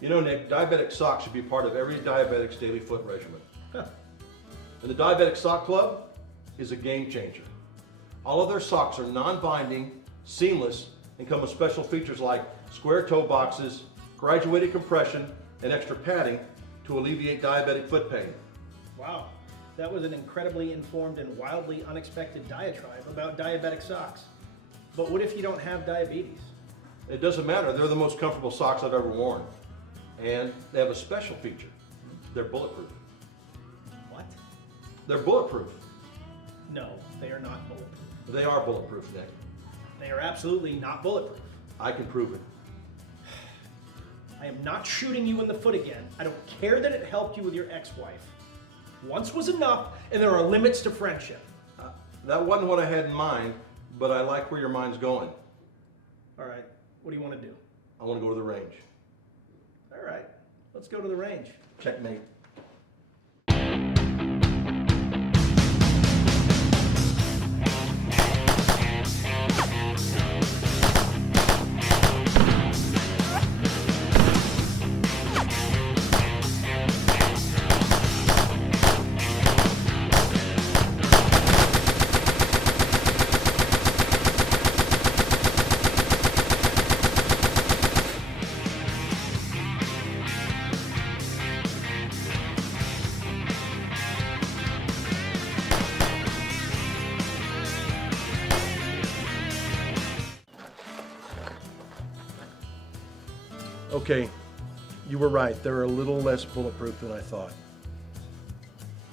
You know, Nick, diabetic socks should be part of every diabetic's daily foot regimen. Huh. And the Diabetic Sock Club is a game changer. All of their socks are non-binding, seamless, and come with special features like square toe boxes, graduated compression, and extra padding to alleviate diabetic foot pain. Wow, that was an incredibly informed and wildly unexpected diatribe about diabetic socks. But what if you don't have diabetes? It doesn't matter, they're the most comfortable socks I've ever worn. And they have a special feature. They're bulletproof. What? They're bulletproof. No, they are not bulletproof. They are bulletproof, Nick. They are absolutely not bulletproof. I can prove it. I am not shooting you in the foot again. I don't care that it helped you with your ex-wife. Once was enough, and there are limits to friendship. That wasn't what I had in mind, but I like where your mind's going. All right, what do you want to do? I want to go to the range. All right, let's go to the range. Checkmate. Okay, you were right. They're a little less bulletproof than I thought.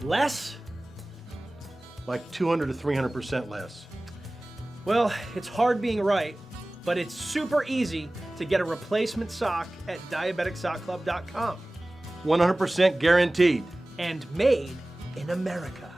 Less? Like 200 to 300% less. Well, it's hard being right, but it's super easy to get a replacement sock at diabeticsockclub.com. 100% guaranteed. And made in America.